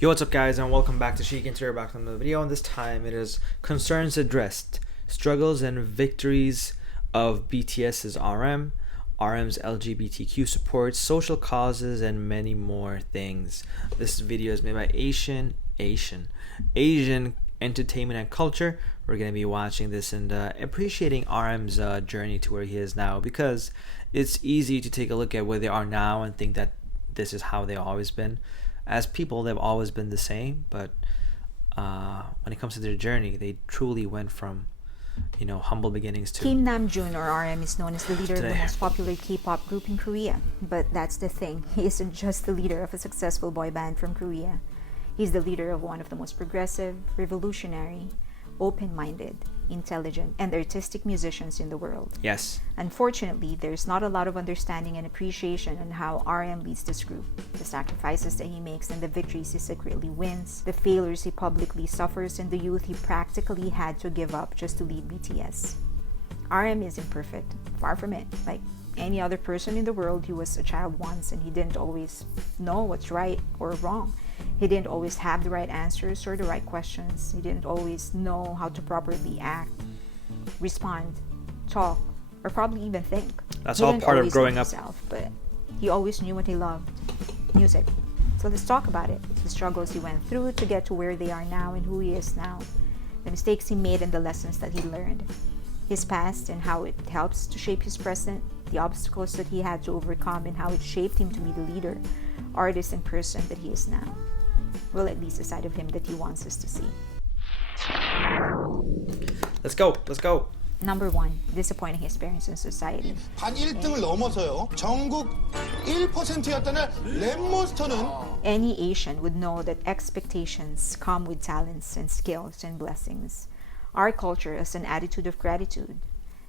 Yo, what's up guys, and welcome back to Shiki, and today we're back on the video, and this time it is concerns addressed, struggles and victories of BTS's RM's LGBTQ support, social causes, and many more things. This video is made by Asian Entertainment and Culture. We're going to be watching this and appreciating RM's journey to where he is now, because it's easy to take a look at where they are now and think that this is how they've always been. As people, they've always been the same, but when it comes to their journey, they truly went from, humble beginnings to... Kim Namjoon, or RM, is known as the leader of the most popular K-pop group in Korea. But that's the thing, he isn't just the leader of a successful boy band from Korea. He's the leader of one of the most progressive, revolutionary, open-minded, intelligent, and artistic musicians in the world. Yes. Unfortunately, there's not a lot of understanding and appreciation on how RM leads this group, the sacrifices that he makes and the victories he secretly wins, the failures he publicly suffers, and the youth he practically had to give up just to lead BTS. RM isn't perfect, far from it. Like any other person in the world, he was a child once and he didn't always know what's right or wrong. He didn't always have the right answers or the right questions. He didn't always know how to properly act, respond, talk, or probably even think. That's all part of growing up. But he always knew what he loved, music. So let's talk about it. The struggles he went through to get to where they are now and who he is now. The mistakes he made and the lessons that he learned. His past and how it helps to shape his present. The obstacles that he had to overcome and how it shaped him to be the leader, artist, and person that he is now. Well, at least a side of him that he wants us to see. Let's go. Number 1, disappointing his parents and society. 반 1등을 넘어서요. 전국 1%였다는 랩몬스터는 Any Asian would know that expectations come with talents and skills and blessings. Our culture has an attitude of gratitude,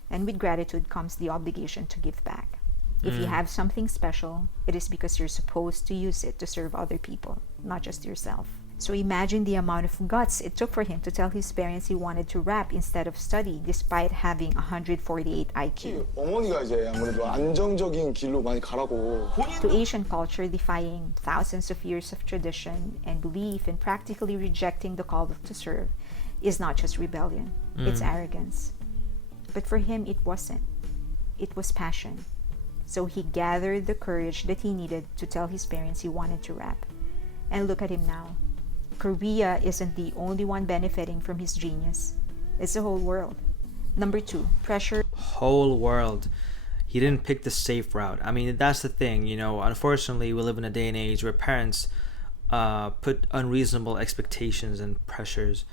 and with gratitude comes the obligation to give back. If you have something special, it is because you're supposed to use it to serve other people, not just yourself. So imagine the amount of guts it took for him to tell his parents he wanted to rap instead of study, despite having 148 IQ. 어머니가 이제 아무래도 안정적인 길로 많이 가라고. To Asian culture, defying thousands of years of tradition and belief and practically rejecting the call to serve is not just rebellion, it's arrogance. But for him, it wasn't. It was passion. So he gathered the courage that he needed to tell his parents he wanted to rap. And look at him now. Korea isn't the only one benefiting from his genius. It's the whole world. Number 2, pressure. Whole world. He didn't pick the safe route. I mean, that's the thing, unfortunately, we live in a day and age where parents put unreasonable expectations and pressures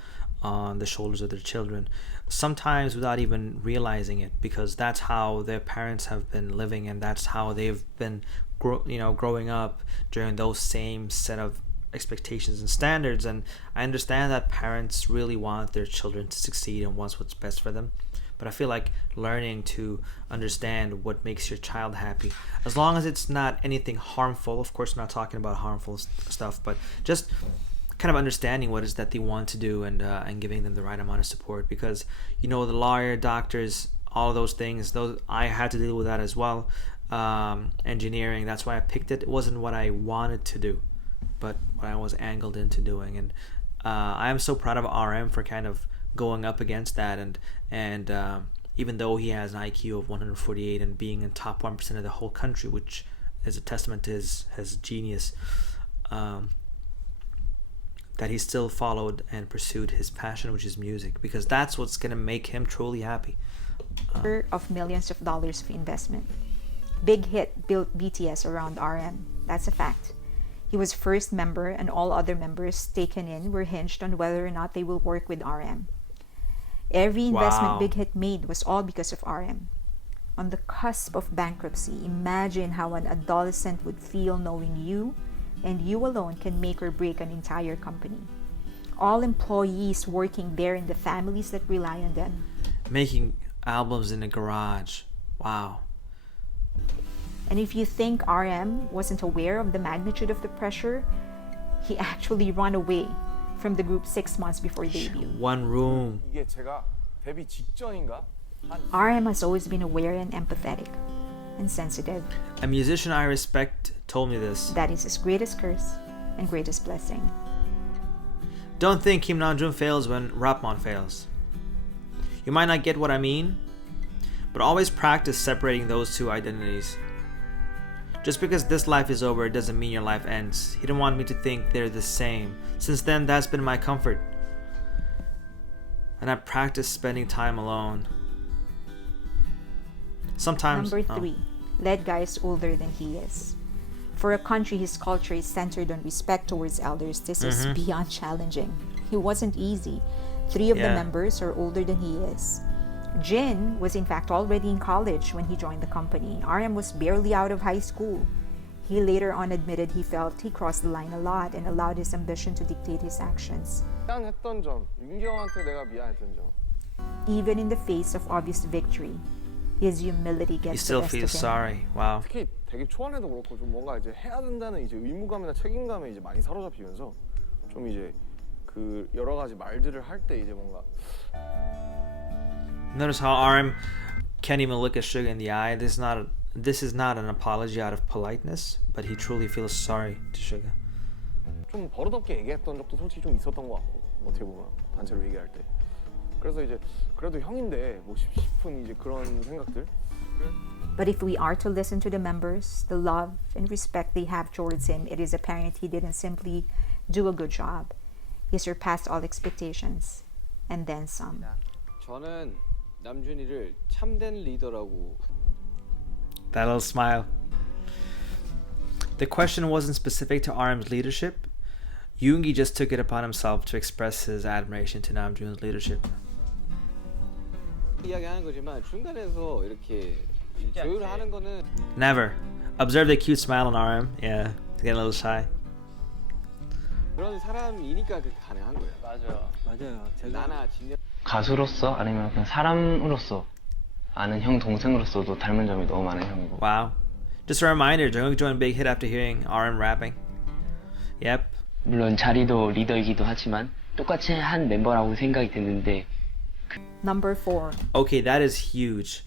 on the shoulders of their children, sometimes without even realizing it, because that's how their parents have been living and that's how they've been growing up during those same set of expectations and standards. And I understand that parents really want their children to succeed and wants what's best for them, but I feel like learning to understand what makes your child happy, as long as it's not anything harmful. Of course, I'm not talking about harmful stuff, but just kind of understanding what it is that they want to do and giving them the right amount of support, because the lawyer, doctors, all of those things, those I had to deal with that as well. Engineering, that's why I picked it. It wasn't what I wanted to do, but what I was angled into doing. And I am so proud of RM for kind of going up against that, and even though he has an IQ of 148 and being in top 1% of the whole country, which is a testament to his genius, that he still followed and pursued his passion, which is music, because that's what's going to make him truly happy. Of millions of dollars of investment. Big Hit built BTS around RM. That's a fact. He was first member, and all other members taken in were hinged on whether or not they will work with RM. Every investment Wow. Big Hit made was all because of RM. On the cusp of bankruptcy, imagine how an adolescent would feel knowing you and you alone can make or break an entire company. All employees working there and the families that rely on them. Making albums in a garage. Wow. And if you think RM wasn't aware of the magnitude of the pressure, he actually ran away from the group 6 months before debut. One room. 이게 제가 데뷔 직전인가? RM has always been aware and empathetic and sensitive. A musician I respect told me this. That is his greatest curse and greatest blessing. Don't think Kim Namjoon fails when Rapmon fails. You might not get what I mean, but always practice separating those two identities. Just because this life is over doesn't mean your life ends. He didn't want me to think they're the same. Since then, that's been my comfort. And I practice spending time alone. Sometimes. Number 3, led guys older than he is. For a country whose culture is centered on respect towards elders, this is beyond challenging. It wasn't easy. 3 of the members are older than he is. Jin was in fact already in college when he joined the company. RM was barely out of high school. He later on admitted he felt he crossed the line a lot and allowed his ambition to dictate his actions. 미안했던 점, 윤경한테 내가 미안했던 점. Even in the face of obvious victory, his humility He gets the still best of feels him. sorry. Wow. 특히 되게 초반에도 그렇고 좀 뭔가 이제 해야 된다는 이제 의무감이나 책임감에 이제 많이 사로잡히면서 좀 이제 그 여러 가지 말들을 할 때 이제 뭔가 Notice how RM can't even look at Suga in the eye. This is not an apology out of politeness, but he truly feels sorry to Suga. 좀 버릇없게 얘기했던 적도 솔직히 좀 있었던 것 같고 어떻게 보면 단체로 얘기할 때 그래서 이제 그래도 형인데 뭐 싶은 이제 그런 생각들. But if we are to listen to the members, the love and respect they have towards him, it is apparent he didn't simply do a good job. He surpassed all expectations, and then some. 저는 남준이를 참된 리더라고. That little smile. The question wasn't specific to RM's leadership. Yoongi just took it upon himself to express his admiration to Namjoon's leadership. 이야기하는 거지만 중간에서 이렇게 조율을 하는 거는 Never. Observe the cute smile on RM. Yeah, he's getting a little shy. 그런 사람이니까 그렇게 가능한 거예요. 맞아요. 나나 진영 가수로서 아니면 그냥 사람으로서 아는 형 동생으로서도 닮은 점이 너무 많은 형이고. Wow. Just a reminder, Jungkook joined Big Hit after hearing RM rapping. Yep. 물론 자리도 리더이기도 하지만 똑같이 한 멤버라고 생각이 드는데. Number 4. Okay, that is huge.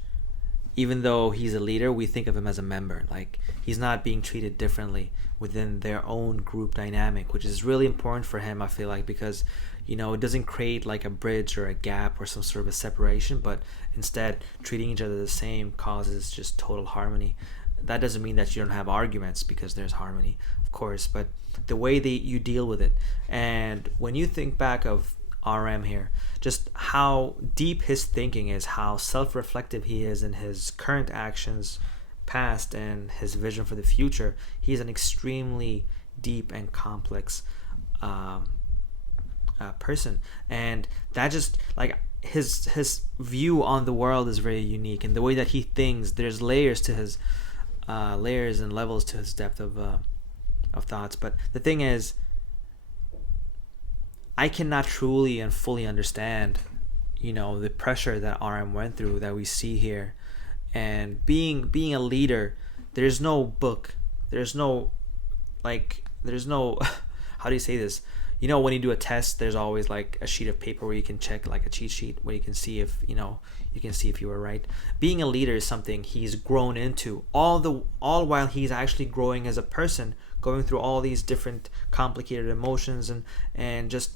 Even though he's a leader, we think of him as a member. Like, he's not being treated differently within their own group dynamic, which is really important for him, I feel like, because, you know, it doesn't create like a bridge or a gap or some sort of a separation, but instead treating each other the same causes just total harmony. That doesn't mean that you don't have arguments, because there's harmony, of course, but the way that you deal with it. And when you think back of RM here, just how deep his thinking is, how self-reflective he is in his current actions, past, and his vision for the future. He's an extremely deep and complex person, and that just like his view on the world is very unique, and the way that he thinks, there's layers to his layers and levels to his depth of thoughts. But the thing is, I cannot truly and fully understand, you know, the pressure that RM went through that we see here. And being a leader, there's no book, there's no how do you say this? You know, when you do a test, there's always like a sheet of paper where you can check, like a cheat sheet, where you can see if, you know, you can see if you were right. Being a leader is something he's grown into, all while he's actually growing as a person, going through all these different complicated emotions and just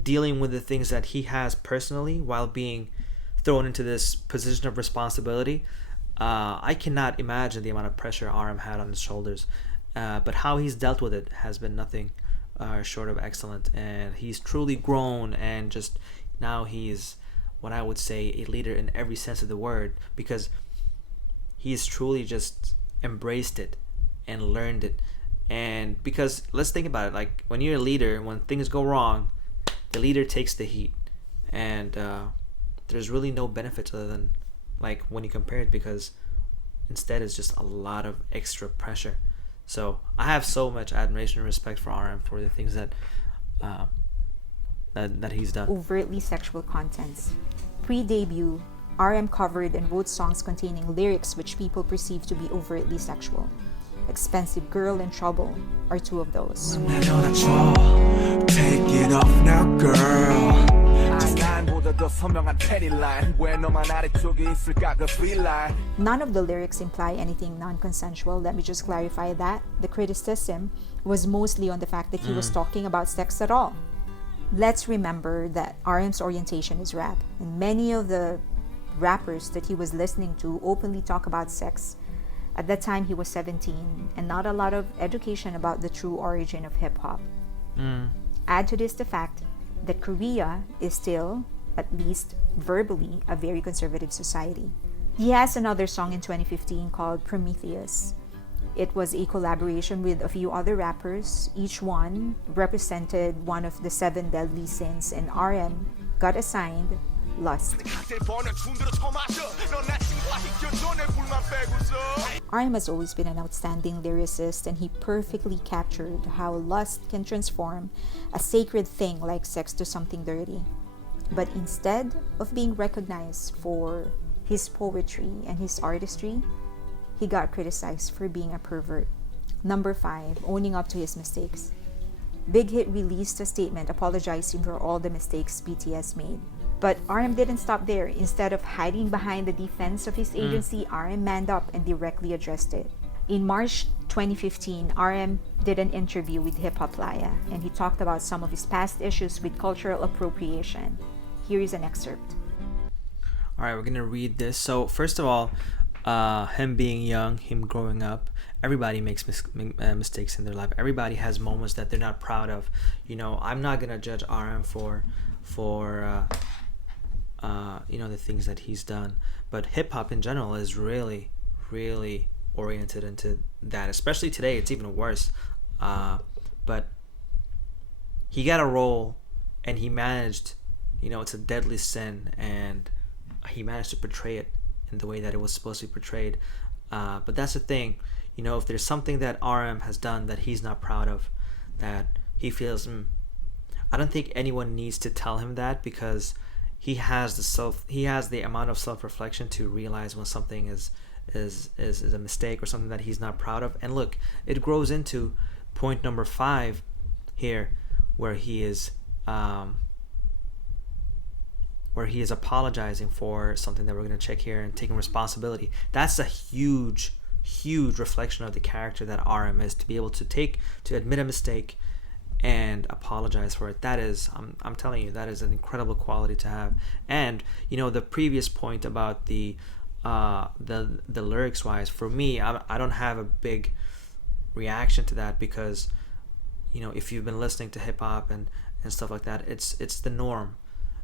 dealing with the things that he has personally while being thrown into this position of responsibility. I cannot imagine the amount of pressure RM had on his shoulders, but how he's dealt with it has been nothing short of excellent, and he's truly grown, and just now he's what I would say a leader in every sense of the word, because he's truly just embraced it and learned it. And because let's think about it, like when you're a leader, when things go wrong, the leader takes the heat, and there's really no benefits other than like when you compare it, because instead it's just a lot of extra pressure. So I have so much admiration and respect for RM for the things that that he's done. Overtly sexual contents. Pre-debut, RM covered and wrote songs containing lyrics which people perceive to be overtly sexual. Expensive Girl and Trouble are two of those. Take it off now, girl. None of the lyrics imply anything non-consensual. Let me just clarify that. The criticism was mostly on the fact that he was talking about sex at all. Let's remember that RM's orientation is rap, and many of the rappers that he was listening to openly talk about sex. At that time, he was 17, and not a lot of education about the true origin of hip hop. Add to this the fact that Korea is still, at least verbally, a very conservative society. He has another song in 2015 called Prometheus. It was a collaboration with a few other rappers. Each one represented one of the 7 deadly sins, and RM got assigned lust. RM has always been an outstanding lyricist, and he perfectly captured how lust can transform a sacred thing like sex to something dirty. But instead of being recognized for his poetry and his artistry, he got criticized for being a pervert. Number 5, owning up to his mistakes. Big Hit released a statement apologizing for all the mistakes BTS made. But RM didn't stop there. Instead of hiding behind the defense of his agency, RM manned up and directly addressed it. In March 2015, RM did an interview with Hip Hop Laya, and he talked about some of his past issues with cultural appropriation. Here is an excerpt. All right, we're gonna read this. So first of all, him being young, him growing up, everybody makes mistakes in their life. Everybody has moments that they're not proud of. You know, I'm not gonna judge RM for the things that he's done, but hip hop in general is really, really oriented into that. Especially today, it's even worse. But he got a role, and he managed. You know, it's a deadly sin, and he managed to portray it in the way that it was supposed to be portrayed. But that's the thing, you know, if there's something that RM has done that he's not proud of, that he feels, I don't think anyone needs to tell him that, because he has the amount of self-reflection to realize when something is a mistake or something that he's not proud of. And look, it grows into point number 5 here, where he is apologizing for something that we're going to check here and taking responsibility. That's a huge reflection of the character that RM is, to be able to admit a mistake and apologize for it. That is, I'm telling you, that is an incredible quality to have. And you know, the previous point about the lyrics wise, for me, I don't have a big reaction to that, because you know, if you've been listening to hip hop and stuff like that, it's the norm.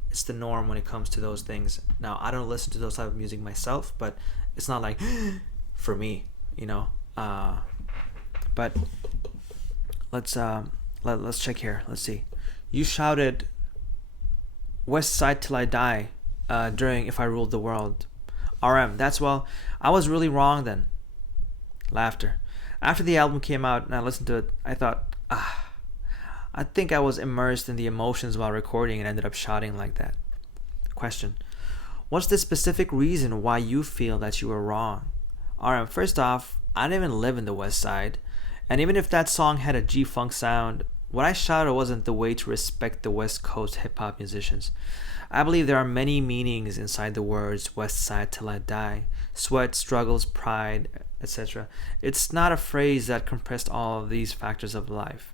It's the norm when it comes to those things. Now, I don't listen to those type of music myself, but it's not like for me, you know. But let's check here. Let's see. You shouted "West Side Till I Die" during "If I Ruled the World." RM. I was really wrong then. Laughter. After the album came out and I listened to it, I thought, I think I was immersed in the emotions while recording and ended up shouting like that. Question. What's the specific reason why you feel that you were wrong? RM, first off, I didn't even live in the West Side. And even if that song had a G-Funk sound, what I shouted wasn't the way to respect the West Coast hip-hop musicians. I believe there are many meanings inside the words "West Side Till I Die." Sweat, struggles, pride, etc. It's not a phrase that compressed all of these factors of life.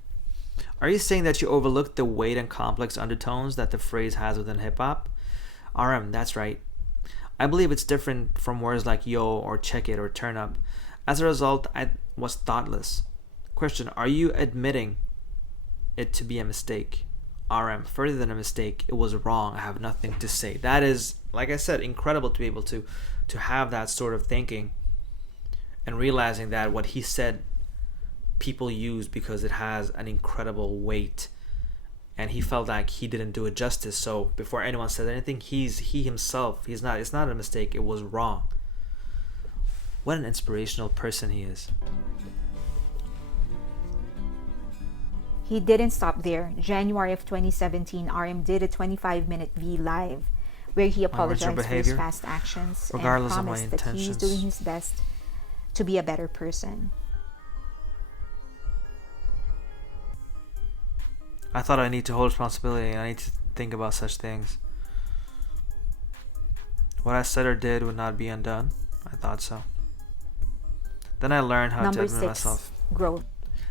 Are you saying that you overlooked the weight and complex undertones that the phrase has within hip-hop? RM, that's right. I believe it's different from words like yo or check it or turn up. As a result, I was thoughtless. Question, are you admitting it to be a mistake? RM, further than a mistake, it was wrong. I have nothing to say. That is, like I said, incredible to be able to have that sort of thinking and realizing that what he said people use because it has an incredible weight, and he felt like he didn't do it justice. So before anyone said anything, he himself, it's not a mistake, it was wrong. What an inspirational person he is. He didn't stop there. January of 2017, RM did a 25-minute V Live where he apologized for his past actions and promised that he is doing his best to be a better person. I thought I need to hold responsibility and I need to think about such things. What I said or did would not be undone. I thought so. Then I learned how to admit myself. Growth.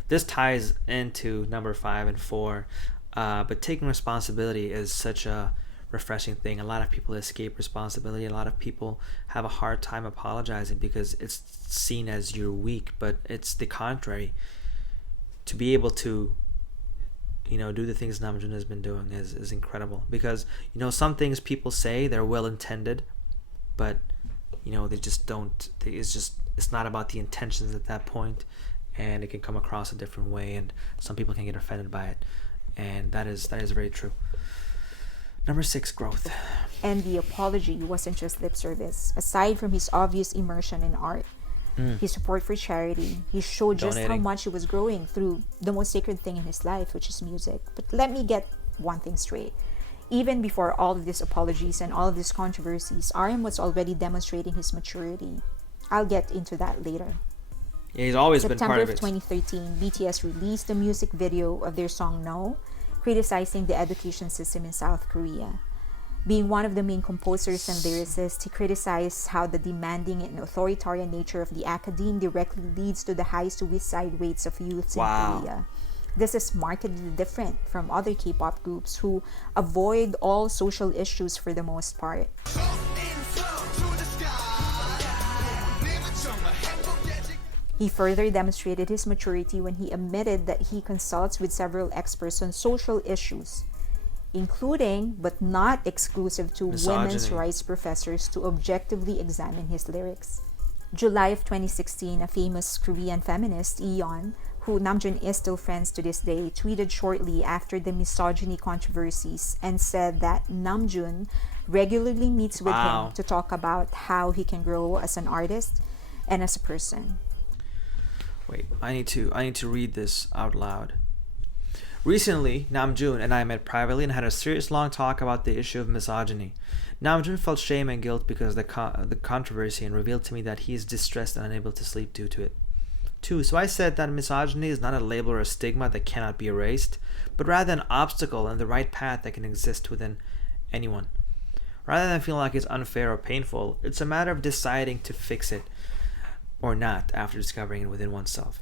This ties into number 5 and 4. But taking responsibility is such a refreshing thing. A lot of people escape responsibility. A lot of people have a hard time apologizing because it's seen as you're weak, but it's the contrary. To be able to, do the things Namjoon has been doing is incredible, because some things people say, they're well intended, but they just don't. It's not about the intentions at that point, and it can come across a different way, and some people can get offended by it, and that is very true. Number 6, growth. And the apology wasn't just lip service. Aside from his obvious immersion in art, his support for charity, he showed just how Donating. much he was growing through the most sacred thing in his life, which is music. But let me get one thing straight. Even before all of these apologies and all of these controversies, RM was already demonstrating his maturity. I'll get into that later. Yeah, he's always been part September of of it. 2013, BTS released a music video of their song No, criticizing the education system in South Korea. Being one of the main composers and lyricists, he criticized how the demanding and authoritarian nature of the academe directly leads to the high suicide rates of youths in Korea. This is markedly different from other K-pop groups who avoid all social issues for the most part. He further demonstrated his maturity when he admitted that he consults with several experts on social issues, including but not exclusive to women's Misogyny. rights professors, to objectively examine his lyrics. July of 2016, a famous Korean feminist, Eon, who Namjoon is still friends to this day, tweeted shortly after the misogyny controversies and said that Namjoon regularly meets with Wow. him to talk about how he can grow as an artist and as a person. Wait, I need to read this out loud. Recently, Namjoon and I met privately and had a serious long talk about the issue of misogyny. Namjoon felt shame and guilt because of the controversy and revealed to me that he is distressed and unable to sleep due to it. 2. So I said that misogyny is not a label or a stigma that cannot be erased, but rather an obstacle and the right path that can exist within anyone. Rather than feeling like it's unfair or painful, it's a matter of deciding to fix it or not after discovering it within oneself.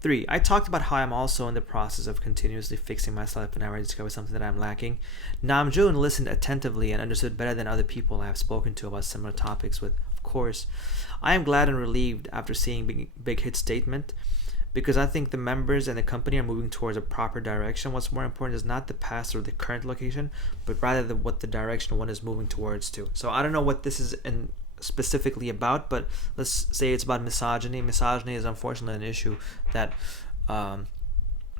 3. I talked about how I'm also in the process of continuously fixing myself whenever I discover something that I'm lacking. Namjoon listened attentively and understood better than other people I have spoken to about similar topics with. Of course, I am glad and relieved after seeing Big Hit's statement, because I think the members and the company are moving towards a proper direction. What's more important is not the past or the current location, but rather what the direction one is moving towards to. So I don't know what this is specifically about, but let's say it's about misogyny. Misogyny is unfortunately an issue that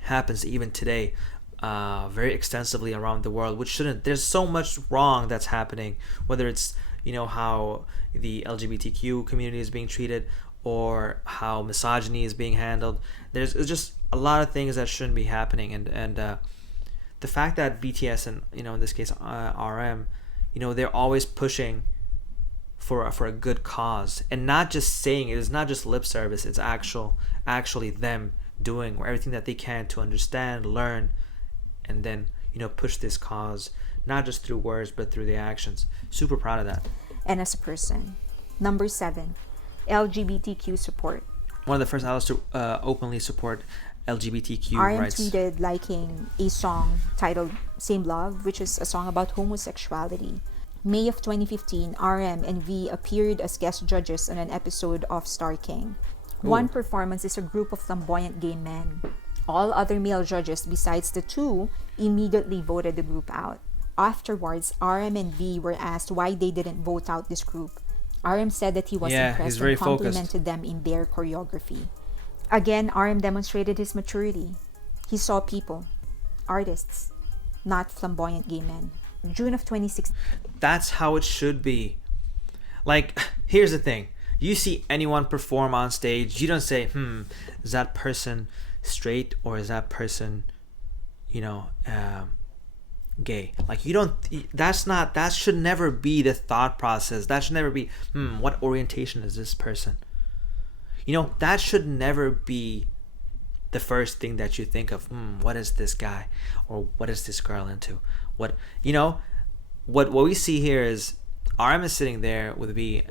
happens even today very extensively around the world, which shouldn't. There's so much wrong that's happening, whether it's how the LGBTQ community is being treated or how misogyny is being handled. There's just a lot of things that shouldn't be happening, and the fact that BTS and in this case RM, they're always pushing for a good cause and not just saying it. It's not just lip service. It's actually them doing everything that they can to understand, learn, and then push this cause, not just through words but through the actions. Super proud of that. And as a person. Number 7, LGBTQ support. One of the first idols to openly support LGBTQ RM rights. tweeted liking a song titled Same Love, which is a song about homosexuality. May of 2015, RM and V appeared as guest judges on an episode of Star King. One performance is a group of flamboyant gay men. All other male judges besides the 2 immediately voted the group out. Afterwards, RM and V were asked why they didn't vote out this group. RM said that he was He's impressed very and complimented them in their choreography. Again, RM demonstrated his maturity. He saw people, artists, not flamboyant gay men. June of 2016. That's how it should be. Like, here's the thing. You see anyone perform on stage, you don't say, is that person straight or is that person, gay? Like, you don't, that should never be the thought process. That should never be, what orientation is this person? That should never be the first thing that you think of. What is this guy or what is this girl into? What we see here is RM is sitting there with V,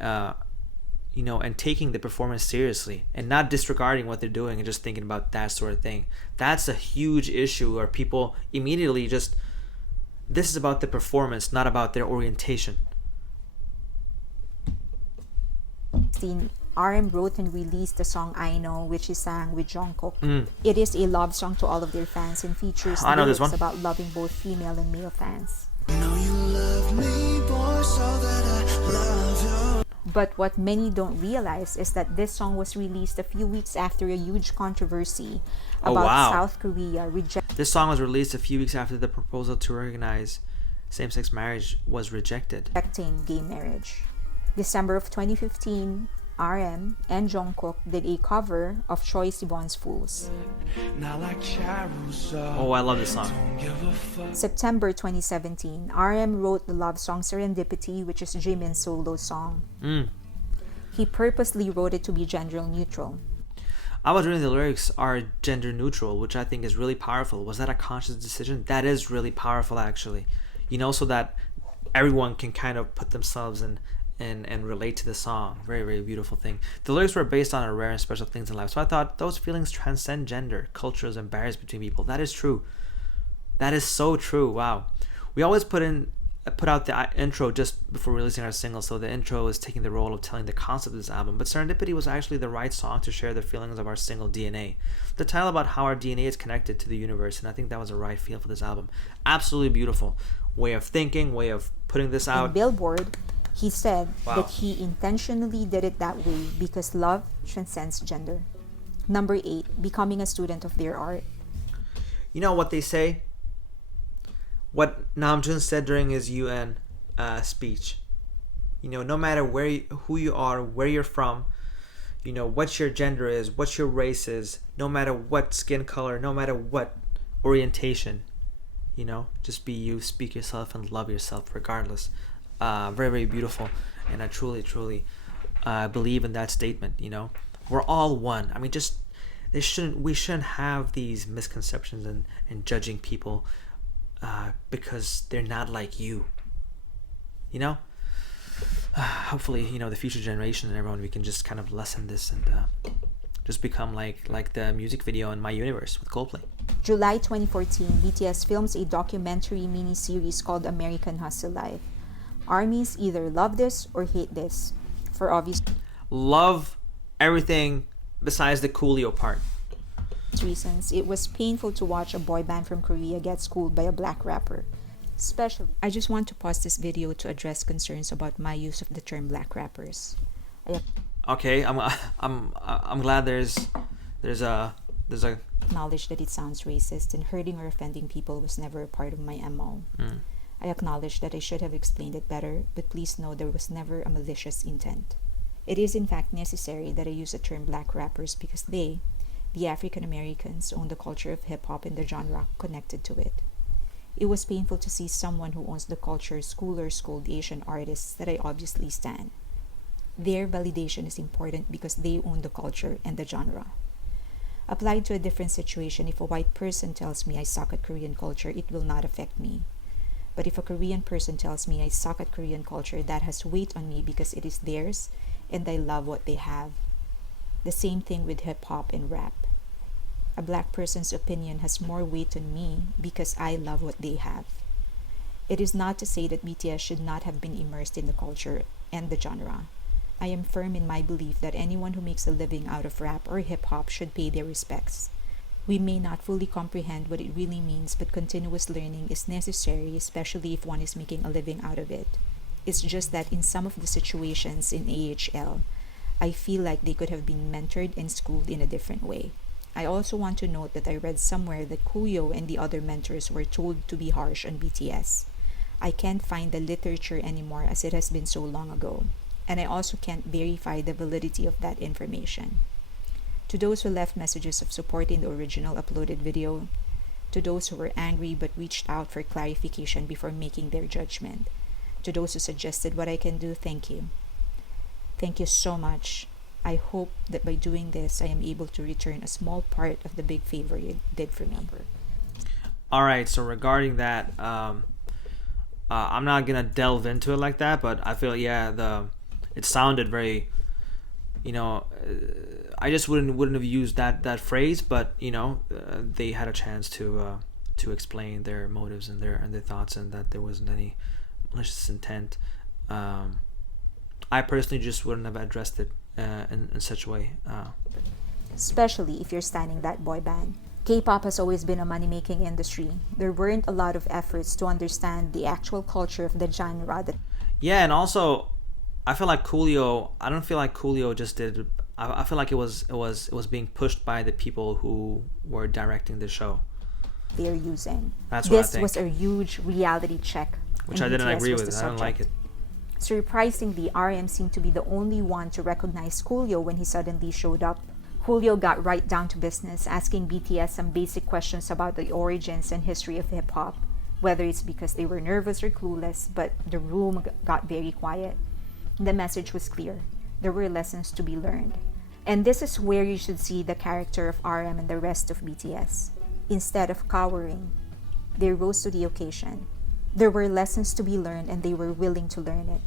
and taking the performance seriously and not disregarding what they're doing and just thinking about that sort of thing. That's a huge issue where people immediately just, this is about the performance, not about their orientation. RM wrote and released the song I Know, which is sang with Jungkook. It is a love song to all of their fans and features I know this lyrics one. about loving both female and male fans. Know you love me, boy, so that I love you. But what many don't realize is that this song was released a few weeks after a huge controversy Oh, about wow. South Korea rejecting This song was released a few weeks after the proposal to recognize same-sex marriage was rejected. gay marriage. December of 2015, RM and Jungkook did a cover of Choi Siwon's Fools. Not like Charusa. Oh, I love this song. Don't give a fuck. September 2017, RM wrote the love song Serendipity, which is Jimin's solo song. He purposely wrote it to be gender neutral. I was reading the lyrics are gender neutral, which I think is really powerful. Was that a conscious decision? That is really powerful, actually. So that everyone can kind of put themselves in and relate to the song. Very, very beautiful thing. The lyrics were based on a rare and special things in life. So I thought those feelings transcend gender, cultures, and barriers between people. That is true. That is so true. Wow. We always put out the intro just before releasing our single, so the intro is taking the role of telling the concept of this album. But Serendipity was actually the right song to share the feelings of our single DNA. The title about how our DNA is connected to the universe, and I think that was the right feel for this album. Absolutely beautiful way of thinking, way of putting this In out. Billboard, he said Wow. that he intentionally did it that way because love transcends gender. Number 8, becoming a student of their art. You know what they say? What Namjoon said during his UN speech. No matter who you are, where you're from, what your gender is, what your race is, no matter what skin color, no matter what orientation, just be you, speak yourself, and love yourself regardless. Very, very beautiful, and I truly, truly believe in that statement. We're all one. I mean, we shouldn't have these misconceptions and judging people because they're not like you. Hopefully, the future generation and everyone, we can just kind of lessen this and just become like the music video in My Universe with Coldplay. July 2014, BTS films a documentary mini-series called American Hustle Life. Armies either love this or hate this, for obvious Love everything besides the Coolio part. reasons. It was painful to watch a boy band from Korea get schooled by a black rapper. I just want to pause this video to address concerns about my use of the term black rappers. Okay, I'm glad there's a Acknowledge that it sounds racist, and hurting or offending people was never a part of my MO. I acknowledge that I should have explained it better, but please know there was never a malicious intent. It is in fact necessary that I use the term black rappers because they, the African Americans, own the culture of hip-hop and the genre connected to it. It was painful to see someone who owns the culture school or scold Asian artists that I obviously stan. Their validation is important because they own the culture and the genre. Applied to a different situation, if a white person tells me I suck at Korean culture, it will not affect me. But if a Korean person tells me I suck at Korean culture, that has weight on me because it is theirs and I love what they have. The same thing with hip-hop and rap. A black person's opinion has more weight on me because I love what they have. It is not to say that BTS should not have been immersed in the culture and the genre. I am firm in my belief that anyone who makes a living out of rap or hip-hop should pay their respects. We may not fully comprehend what it really means, but continuous learning is necessary, especially if one is making a living out of it. It's just that in some of the situations in AHL, I feel like they could have been mentored and schooled in a different way. I also want to note that I read somewhere that Kuyo and the other mentors were told to be harsh on BTS. I can't find the literature anymore as it has been so long ago, and I also can't verify the validity of that information. To those who left messages of support in the original uploaded video, to those who were angry but reached out for clarification before making their judgment, to those who suggested what I can do, thank you. Thank you so much. I hope that by doing this, I am able to return a small part of the big favor you did for me. All right, so regarding that, I'm not gonna delve into it like that, but I feel it sounded very I just wouldn't have used that phrase, but they had a chance to explain their motives and their thoughts, and that there wasn't any malicious intent. I personally just wouldn't have addressed it in such a way. Especially if you're standing that boy band. K-pop has always been a money-making industry. There weren't a lot of efforts to understand the actual culture of the genre that Yeah, and also, I feel like Coolio. I don't feel like Coolio just did. I feel like it was being pushed by the people who were directing the show. they're using. That's what I This think. was a huge reality check. Which and I didn't BTS agree was with. the I don't like it. subject. Surprisingly, RM seemed to be the only one to recognize Coolio when he suddenly showed up. Coolio got right down to business, asking BTS some basic questions about the origins and history of hip-hop, whether it's because they were nervous or clueless, but the room got very quiet. The message was clear. There were lessons to be learned. And this is where you should see the character of RM and the rest of BTS. Instead of cowering, they rose to the occasion. There were lessons to be learned and they were willing to learn it.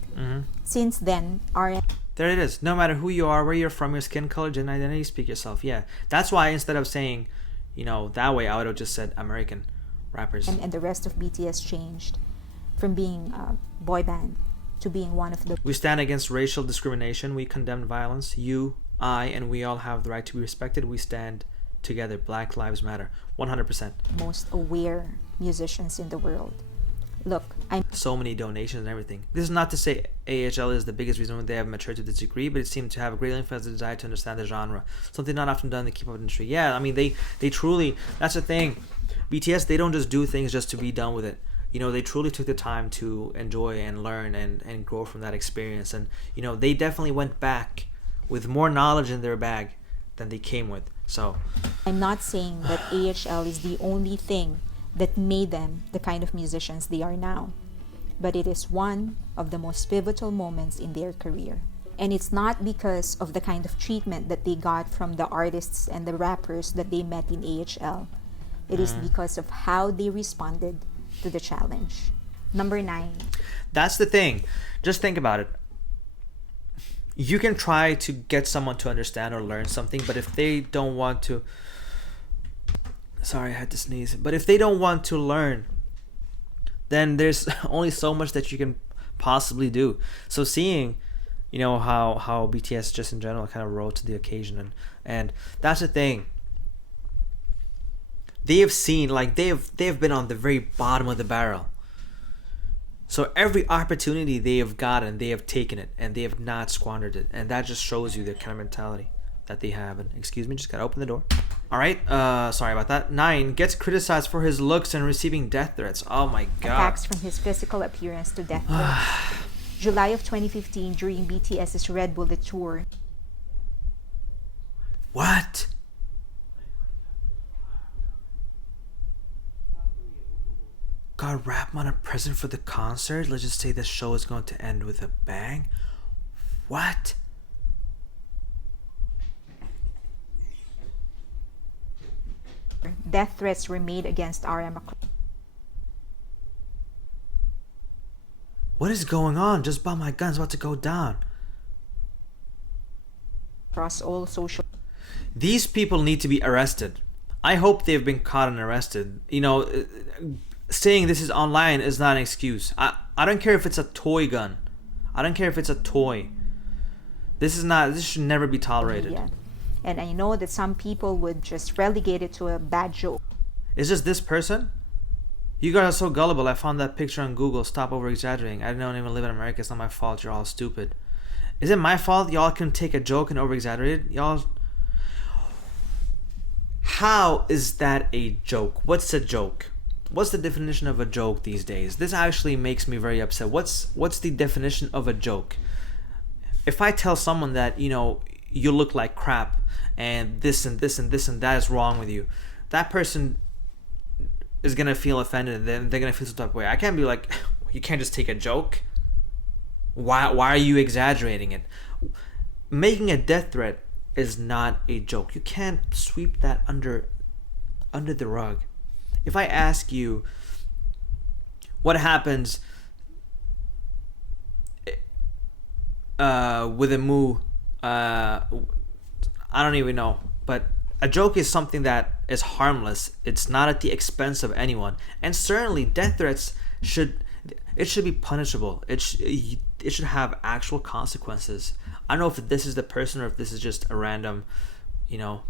Since then, RM There it is. No matter who you are, where you're from, your skin color, gender identity, speak yourself. Yeah, that's why instead of saying, that way, I would have just said American rappers. and the rest of BTS changed from being a boy band to being one of the We stand against racial discrimination. We condemn violence. You, I, and we all have the right to be respected. We stand together. Black Lives Matter. 100%. most aware musicians in the world. Look, I'm So many donations and everything. This is not to say AHL is the biggest reason why they have matured to this degree, but it seemed to have a great influence and desire to understand the genre. Something not often done in the K-pop industry. Yeah, I mean, they truly, that's the thing. BTS, they don't just do things just to be done with it. They truly took the time to enjoy and learn and grow from that experience. And, they definitely went back with more knowledge in their bag than they came with. So, not saying that AHL is the only thing that made them the kind of musicians they are now, but it is one of the most pivotal moments in their career. And it's not because of the kind of treatment that they got from the artists and the rappers that they met in AHL. It is because of how they responded to the challenge. Number 9. that's the thing. Just think about it. You can try to get someone to understand or learn something, but if they don't want to... Sorry, I had to sneeze. But if they don't want to learn, then there's only so much that you can possibly do. So seeing, how BTS just in general kind of rose to the occasion, and that's the thing. They have seen, they've been on the very bottom of the barrel. So every opportunity they have gotten, they have taken it, and they have not squandered it. And that just shows you the kind of mentality that they have. And excuse me, just gotta open the door. All right, sorry about that. 9, gets criticized for his looks and receiving death threats. Oh my god. Attacks from his physical appearance to death threats. July of 2015, during BTS's Red Bullet tour, What? Got Rapman a present for the concert? Let's just say the show is going to end with a bang. What? death threats were made against RM What is going on? Just bought my gun's about to go down. across all social These people need to be arrested. I hope they've been caught and arrested. Saying this is online is not an excuse. I don't care if it's a toy gun. I don't care if it's a toy. This should never be tolerated. media. And I know that some people would just relegate it to a bad joke. Is this person? You guys are so gullible. I found that picture on Google. Stop over exaggerating. I don't even live in America. It's not my fault. You're all stupid. Is it my fault y'all can take a joke and over exaggerate it? Y'all. How is that a joke? What's a joke? What's the definition of a joke these days? This actually makes me very upset. What's the definition of a joke? If I tell someone that, you look like crap and this and this and this and that is wrong with you, that person is gonna feel offended and then they're gonna feel some type of way. I can't be like, you can't just take a joke. Why are you exaggerating it? Making a death threat is not a joke. You can't sweep that under the rug. If I ask you what happens with a moo I don't even know, but a joke is something that is harmless. It's not at the expense of anyone, and certainly death threats should be punishable. It should have actual consequences. I don't know if this is the person or if this is just a random,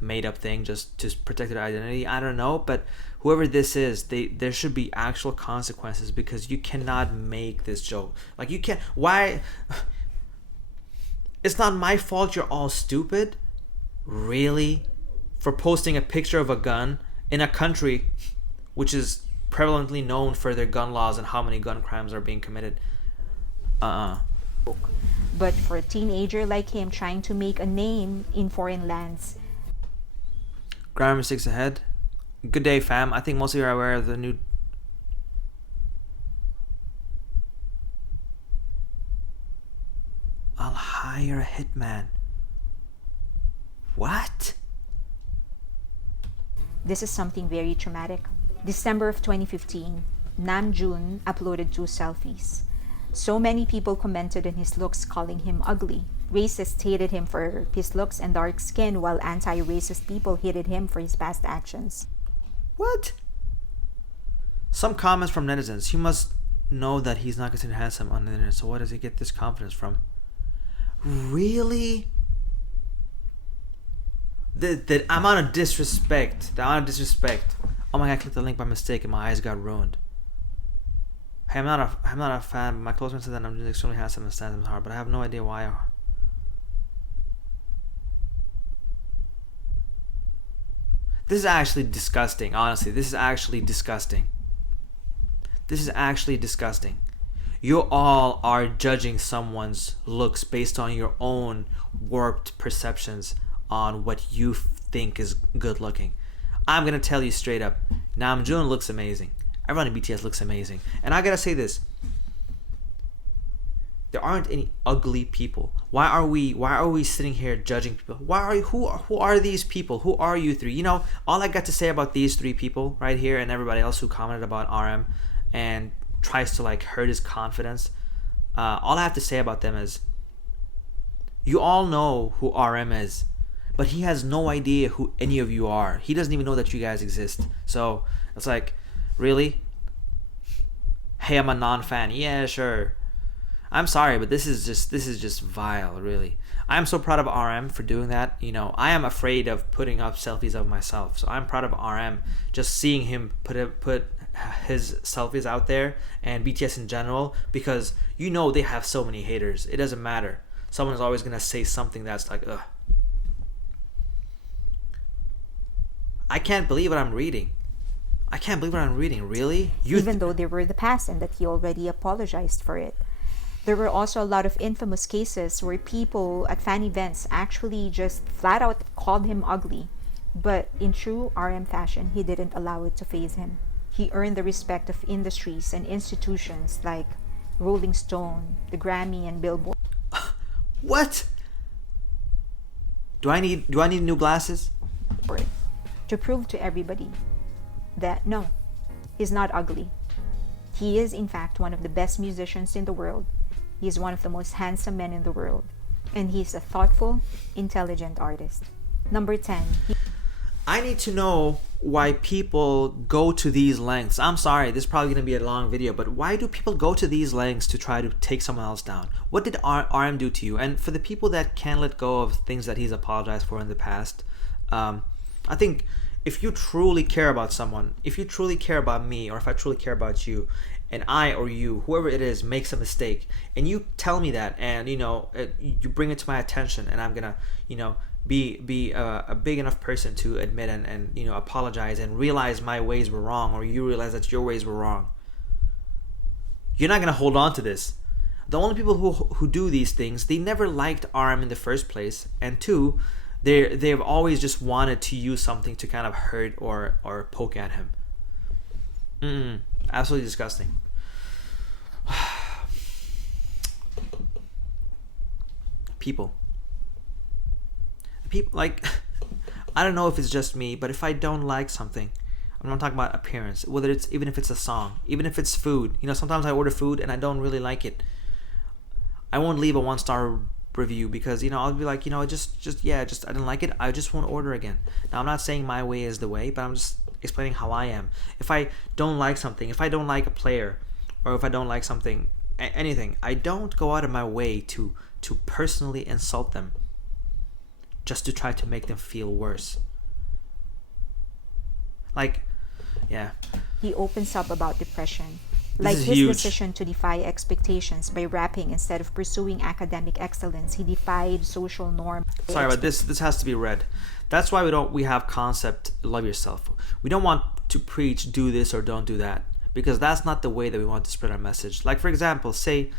made up thing just to protect their identity. I don't know, but whoever this is, there should be actual consequences, because you cannot make this joke. Like, you can't. Why? It's not my fault you're all stupid. Really? For posting a picture of a gun in a country which is prevalently known for their gun laws and how many gun crimes are being committed. But for a teenager like him trying to make a name in foreign lands, Grammar mistakes ahead. Good day, fam. I think most of you are aware of the new. I'll hire a hitman. What? this is something very traumatic. December of 2015, Namjoon uploaded 2 selfies. So many people commented on his looks, calling him ugly. Racists hated him for his looks and dark skin, while anti-racist people hated him for his past actions. What? Some comments from netizens. He must know that he's not considered handsome on the internet, so where does he get this confidence from? Really? The amount of disrespect. Oh my god, I clicked the link by mistake and my eyes got ruined. Hey, I'm not a fan, but my close friend said that I'm just extremely handsome and stands in hard, but I have no idea why. This is actually disgusting, honestly. This is actually disgusting. You all are judging someone's looks based on your own warped perceptions on what you think is good looking. I'm gonna tell you straight up, Namjoon looks amazing. Everyone in BTS looks amazing. And I gotta say this. There aren't any ugly people. Why are we sitting here judging people? Who are these people? Who are you three? You know, all I got to say about these 3 people right here and everybody else who commented about RM and tries to like hurt his confidence, all I have to say about them is, you all know who RM is, but he has no idea who any of you are. He doesn't even know that you guys exist. So it's like, really? Hey, I'm a non-fan. Yeah, sure. I'm sorry, but this is just vile, really. I'm so proud of RM for doing that. You know, I am afraid of putting up selfies of myself, so I'm proud of RM just seeing him put his selfies out there, and BTS in general, because you know they have so many haters. It doesn't matter. Someone is always gonna say something that's like, ugh. I can't believe what I'm reading. Really? Even though they were the past and that he already apologized for it. There were also a lot of infamous cases where people at fan events actually just flat out called him ugly. But in true RM fashion, he didn't allow it to faze him. He earned the respect of industries and institutions like Rolling Stone, the Grammy, and Billboard. What? Do I need new glasses? To prove to everybody that no, he's not ugly. He is in fact one of the best musicians in the world. He is one of the most handsome men in the world. And he's a thoughtful, intelligent artist. Number 10. I need to know why people go to these lengths. I'm sorry, this is probably going to be a long video, but why do people go to these lengths to try to take someone else down? What did RM do to you? And for the people that can't let go of things that he's apologized for in the past, I think if you truly care about someone, if you truly care about me, or if I truly care about you, and I or you, whoever it is, makes a mistake, and you tell me that, and you bring it to my attention, and I'm gonna be a big enough person to admit and apologize and realize my ways were wrong, or you realize that your ways were wrong. You're not gonna hold on to this. The only people who do these things, they never liked RM in the first place, and 2, they've always just wanted to use something to kind of hurt or poke at him. Absolutely disgusting. People like, I don't know if it's just me, but if I don't like something, I'm not talking about appearance, whether it's, even if it's a song, even if it's food, sometimes I order food and I don't really like it, I won't leave a 1-star review, because I'll be like, just I didn't like it, I just won't order again. Now I'm not saying my way is the way, but I'm just explaining how I am. If I don't like something, if I don't like a player, or if I don't like something, anything, I don't go out of my way to personally insult them just to try to make them feel worse. Like, yeah. He opens up about depression, This like is his huge. decision to defy expectations by rapping instead of pursuing academic excellence. He defied social norm. Sorry, but this has to be read. That's why we have concept love yourself. We don't want to preach do this or don't do that, because that's not the way that we want to spread our message. Like, for example, say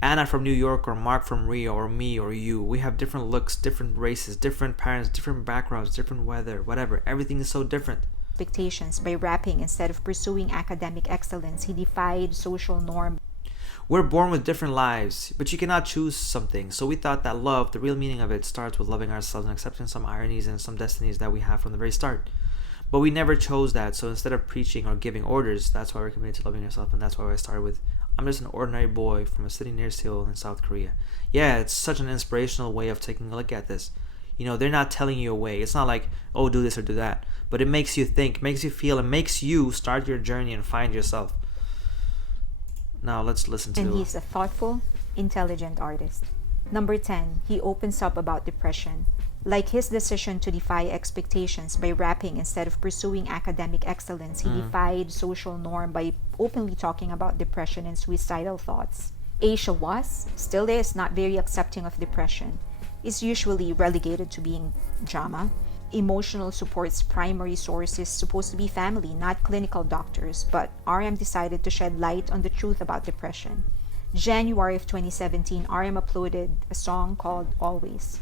Anna from New York or Mark from Rio or me or you. We have different looks, different races, different parents, different backgrounds, different weather, whatever. Everything is so different. Expectations by rapping instead of pursuing academic excellence. He defied social norm. We're born with different lives, but you cannot choose something. So we thought that love, the real meaning of it, starts with loving ourselves and accepting some ironies and some destinies that we have from the very start. But we never chose that. So instead of preaching or giving orders, that's why we're committed to loving yourself. And that's why I started with, I'm just an ordinary boy from a city near Seoul in South Korea. Yeah, it's such an inspirational way of taking a look at this. They're not telling you a way. It's not like, oh, do this or do that. But it makes you think, makes you feel, and makes you start your journey and find yourself. Now let's listen to... And he's a thoughtful, intelligent artist. Number 10, he opens up about depression, like his decision to defy expectations by rapping instead of pursuing academic excellence. He defied social norm by openly talking about depression and suicidal thoughts. Asia was, still is, not very accepting of depression. Is usually relegated to being drama. Emotional support's primary source is supposed to be family, not clinical doctors, but RM decided to shed light on the truth about depression. January of 2017, RM uploaded a song called Always.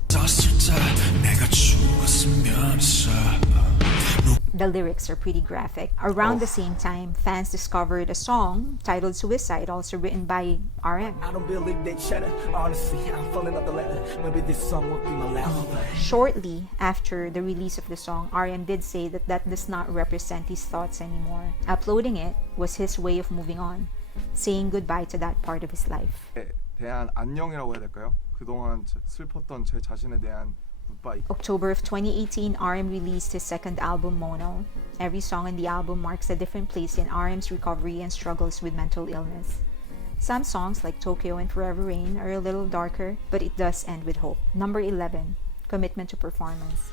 The lyrics are pretty graphic. Around the same time, fans discovered a song titled Suicide, also written by RM. I don't believe they cheddar. Honestly, I'm falling off the ladder. Maybe this song will be my last. Shortly after the release of the song, RM did say that does not represent his thoughts anymore. Uploading it was his way of moving on, saying goodbye to that part of his life. 대한 안녕이라고 해야 될까요? 그동안 슬펐던 제 자신에 대한 goodbye. October of 2018, RM released his second album, Mono. Every song in the album marks a different place in RM's recovery and struggles with mental illness. Some songs, like Tokyo and Forever Rain, are a little darker, but it does end with hope. Number 11, commitment to performance.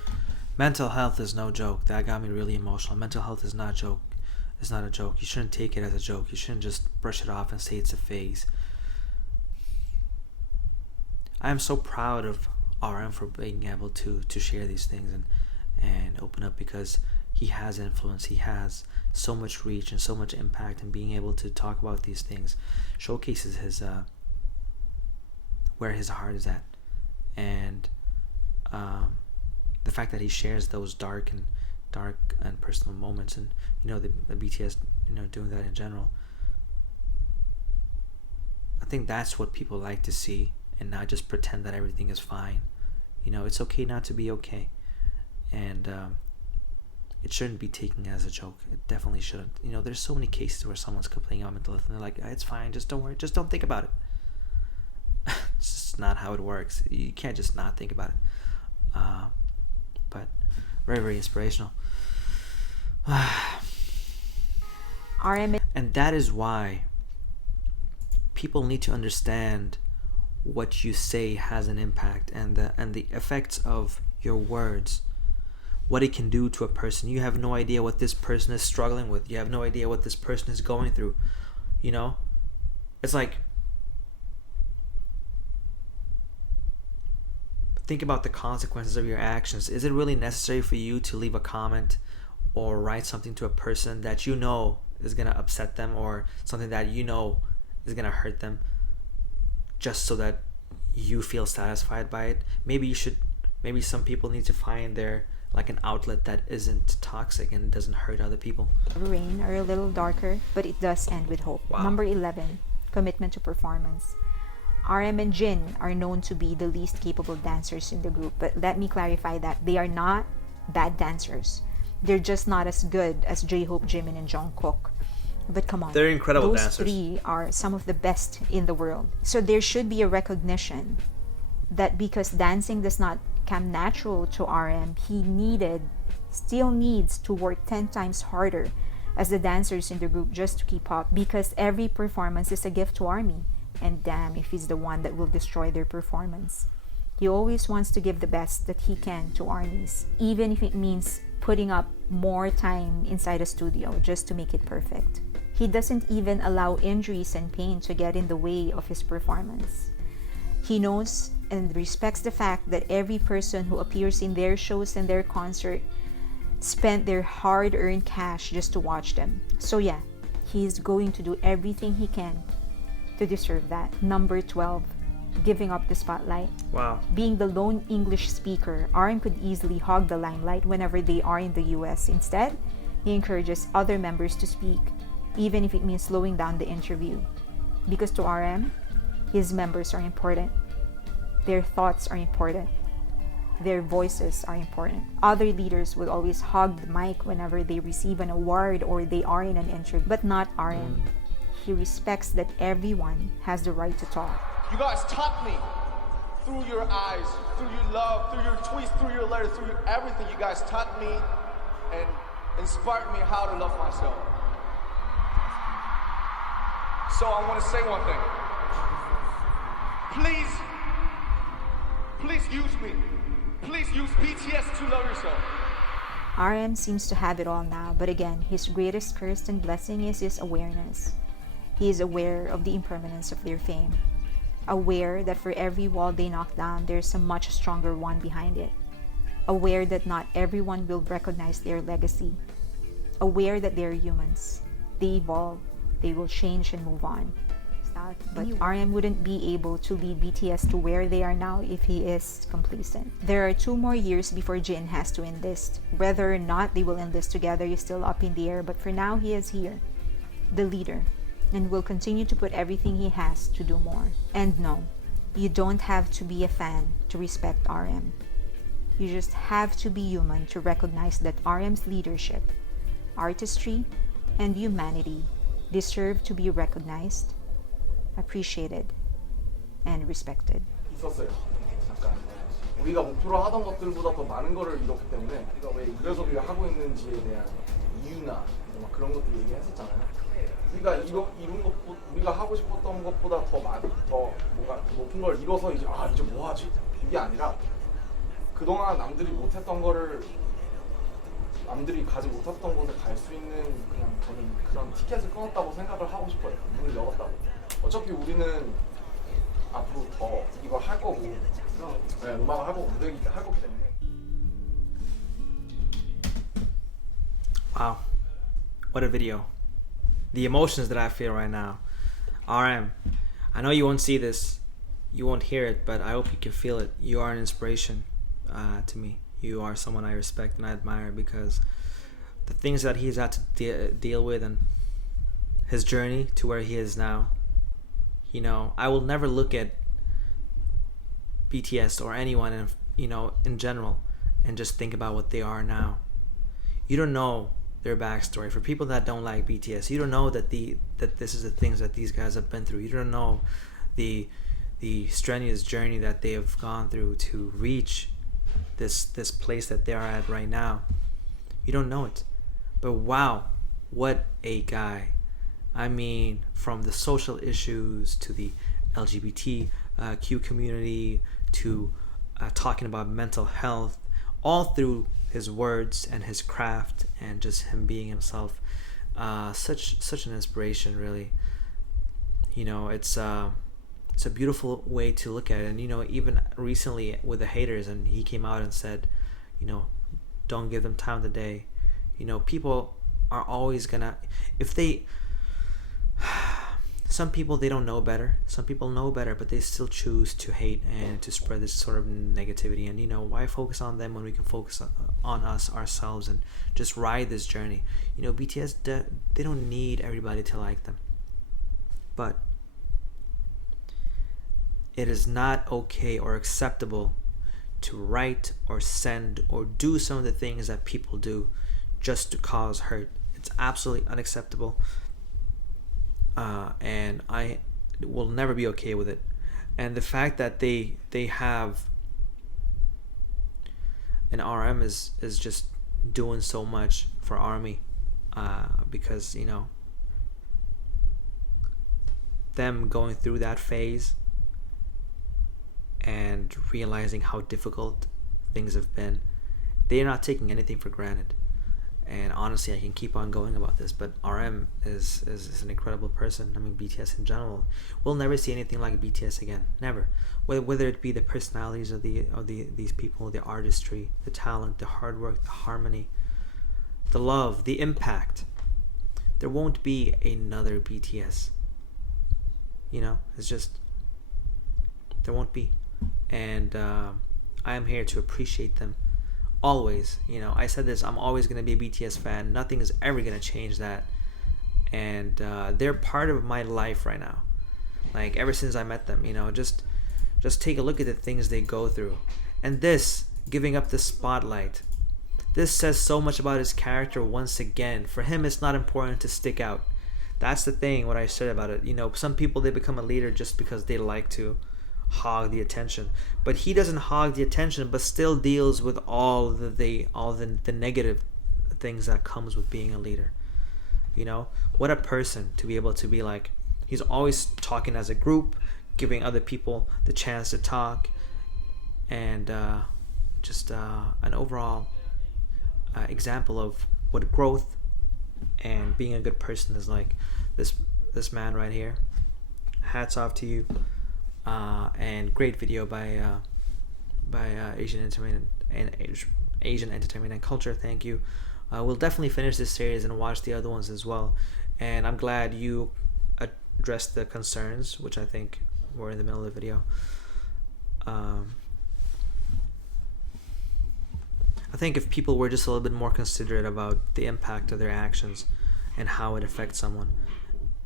Mental health is no joke. That got me really emotional. Mental health is not a joke. It's not a joke. You shouldn't take it as a joke. You shouldn't just brush it off and say it's a phase. I am so proud of RM for being able to share these things and open up, because he has influence. He has so much reach and so much impact, and being able to talk about these things showcases his where his heart is at, and the fact that he shares those dark and personal moments, and the BTS doing that in general. I think that's what people like to see, and not just pretend that everything is fine. It's okay not to be okay, and it shouldn't be taken as a joke. It definitely shouldn't. There's so many cases where someone's complaining about mental health and they're like, it's fine, just don't worry, just don't think about it. It's just not how it works. You can't just not think about it. But very, very inspirational. RM And that is why people need to understand what you say has an impact, and the effects of your words, what it can do to a person. You have no idea what this person is struggling with. You have no idea what this person is going through. It's like, think about the consequences of your actions. Is it really necessary for you to leave a comment or write something to a person that you know is going to upset them, or something that you know is going to hurt them, just so that you feel satisfied by it? Maybe some people need to find their an outlet that isn't toxic and doesn't hurt other people. Rain are a little darker, but it does end with hope. Wow. Number 11, commitment to performance. RM and Jin are known to be the least capable dancers in the group, but let me clarify that they are not bad dancers. They're just not as good as J-Hope, Jimin, and Jungkook. But come on, They're incredible those dancers. three are some of the best in the world. So there should be a recognition that because dancing does not come natural to RM, he still needs to work 10 times harder as the dancers in the group just to keep up, because every performance is a gift to ARMY, and damn if he's the one that will destroy their performance. He always wants to give the best that he can to ARMYs, even if it means putting up more time inside a studio just to make it perfect. He doesn't even allow injuries and pain to get in the way of his performance. He knows and respects the fact that every person who appears in their shows and their concert spent their hard-earned cash just to watch them. So yeah, he's going to do everything he can to deserve that. Number 12, giving up the spotlight. Wow. Being the lone English speaker, RM could easily hog the limelight whenever they are in the US. Instead, he encourages other members to speak, even if it means slowing down the interview. Because to RM, his members are important. Their thoughts are important. Their voices are important. Other leaders would always hog the mic whenever they receive an award or they are in an interview, but not RM. He respects that everyone has the right to talk. You guys taught me through your eyes, through your love, through your tweets, through your letters, through everything. You guys taught me and inspired me how to love myself. So I want to say one thing. Please use me. Please use BTS to love yourself. RM seems to have it all now, but again, his greatest curse and blessing is his awareness. He is aware of the impermanence of their fame. Aware that for every wall they knock down, there's a much stronger one behind it. Aware that not everyone will recognize their legacy. Aware that they're humans. They evolve, they will change and move on. But RM wouldn't be able to lead BTS to where they are now if he is complacent. There are 2 more years before Jin has to enlist. Whether or not they will enlist together is still up in the air, but for now he is here, the leader, and will continue to put everything he has to do more. And no, you don't have to be a fan to respect RM. You just have to be human to recognize that RM's leadership, artistry, and humanity deserve to be recognized, appreciated, and respected. 있었어요. 잠깐. 우리가 목표로 하던 것들보다 더 많은 거를 이뤘기 때문에 우리가 왜 그래서 우리가 하고 있는지에 대한 이유나 막 그런 것들 얘기했었잖아요. 우리가 이룬 것보다 우리가 하고 싶었던 것보다 더 뭔가 높은 걸 이뤄서 이제 뭐 하지? 이게 아니라 그동안 남들이 못했던 거를 남들이 가지 못했던 곳에 갈 수 있는 그냥 저는 그런 티켓을 끊었다고 생각을 하고 싶어요. 문을 열었다고. 어차피 우리는 앞으로 더 이걸 할 거고 음악을 할 거고 무대 할 거기 때문에. Wow, what a video. The emotions that I feel right now. RM, I know you won't see this, you won't hear it, but I hope you can feel it. You are an inspiration to me. You are someone I respect and I admire, because the things that he's had to deal with and his journey to where he is now. You know, I will never look at BTS or anyone, in general, and just think about what they are now. You don't know their backstory. For people that don't like BTS, you don't know that this is the things that these guys have been through. You don't know the strenuous journey that they have gone through to reach this place that they are at right now. You don't know it. But wow, what a guy. I mean, from the social issues to the LGBTQ community to talking about mental health, all through his words and his craft and just him being himself. Such an inspiration, really. It's a beautiful way to look at it. And even recently with the haters, and he came out and said, don't give them time of the day. People are always gonna, some people, they don't know better. Some people know better, but they still choose to hate and to spread this sort of negativity. And why focus on them when we can focus on us, ourselves, and just ride this journey? BTS, they don't need everybody to like them. But it is not okay or acceptable to write or send or do some of the things that people do just to cause hurt. It's absolutely unacceptable. And I will never be okay with it. And the fact that they have an RM is just doing so much for ARMY, because you know, them going through that phase and realizing how difficult things have been, they're not taking anything for granted. And honestly, I can keep on going about this, but RM is an incredible person. I mean, BTS in general, we'll never see anything like BTS again, never. Whether it be the personalities of these people, the artistry, the talent, the hard work, the harmony, the love, the impact. There won't be another BTS. You know, it's just, there won't be. And I am here to appreciate them always. You know, I said this, I'm always going to be a BTS fan. Nothing is ever going to change that. And they're part of my life right now. Like, ever since I met them, you know, just take a look at the things they go through. And this, giving up the spotlight, this says so much about his character once again. For him, it's not important to stick out. That's the thing, what I said about it. You know, some people, they become a leader just because they like to hog the attention. But he doesn't hog the attention, but still deals with all the negative things that comes with being a leader. You know, what a person to be able to be like, he's always talking as a group, giving other people the chance to talk, and just an overall example of what growth and being a good person is like. This man right here, hats off to you. And great video by Asian Entertainment and Culture. Thank you. We'll definitely finish this series and watch the other ones as well. And I'm glad you addressed the concerns, which I think were in the middle of the video. I think if people were just a little bit more considerate about the impact of their actions and how it affects someone,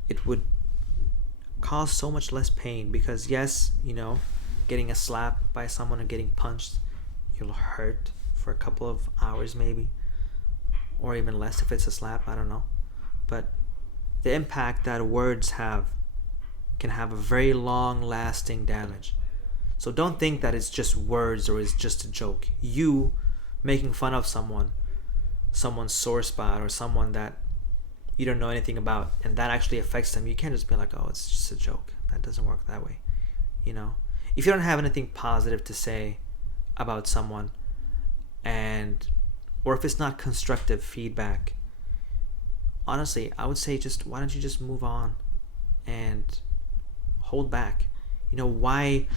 it would cause so much less pain. Because yes, you know, getting a slap by someone and getting punched, you'll hurt for a couple of hours maybe, or even less if it's a slap, I don't know. But the impact that words have can have a very long lasting damage. So don't think that it's just words or it's just a joke. You making fun of someone's sore spot, or someone that you don't know anything about, and that actually affects them, you can't just be like, oh, it's just a joke. That doesn't work that way. You know, if you don't have anything positive to say about someone, or if it's not constructive feedback, honestly, I would say just, why don't you just move on and hold back? You know, why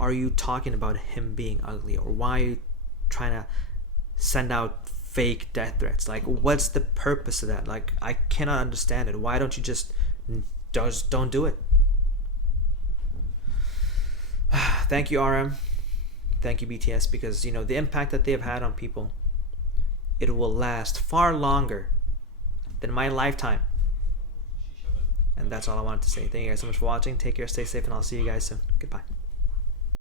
are you talking about him being ugly, or why are you trying to send out fake death threats? Like, what's the purpose of that? Like, I cannot understand it. Why don't you just don't do it? Thank you, RM. Thank you, BTS, because, you know, the impact that they have had on people, it will last far longer than my lifetime. And that's all I wanted to say. Thank you guys so much for watching. Take care, stay safe, and I'll see you guys soon. Goodbye.